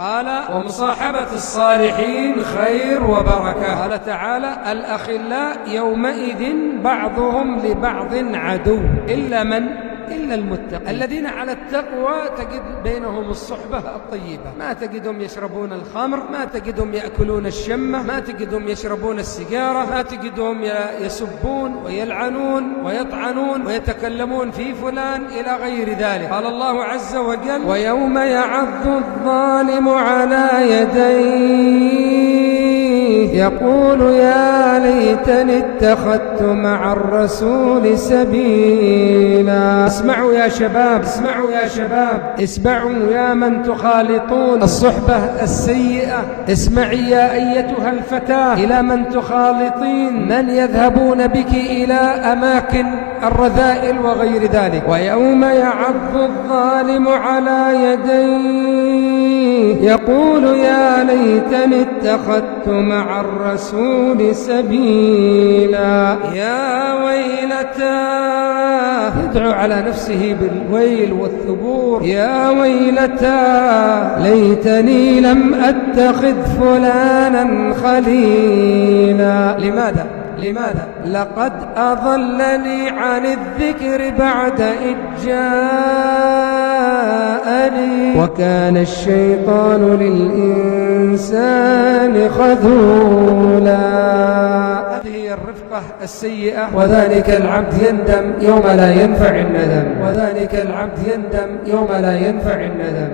قال ومصاحبة الصالحين خير وبركة. قال تعالى الأخلاء يومئذ بعضهم لبعض عدو إلا المتقين الذين على التقوى تجد بينهم الصحبة الطيبة، ما تجدهم يشربون الخمر، ما تجدهم يأكلون الشمة، ما تجدهم يشربون السيجارة، ما تجدهم يسبون ويلعنون ويطعنون ويتكلمون في فلان إلى غير ذلك. قال الله عز وجل ويوم يعض الظالم على يديه يقول يا ليتني اتخذت مع الرسول سبيلا. اسمعوا يا شباب، اسمعوا يا شباب، اسمعوا يا من تخالطون الصحبة السيئة، اسمعي يا أيتها الفتاة إلى من تخالطين من يذهبون بك إلى أماكن الرذائل وغير ذلك. ويوم يعض الظالم على يديه يقول يا ليتني اتخذت مع الرسول سبيلا. يا ويلتى، يدعو على نفسه بالويل والثبور، يا ويلتى ليتني لم أتخذ فلانا خليلا. لماذا؟ لقد أضلني عن الذكر بعد إذ جاءني وكان الشيطان للإنسان خذولا. هذه هي الرفقة السيئة، وذلك العبد يندم يوم لا ينفع الندم، وذلك العبد يندم يوم لا ينفع الندم.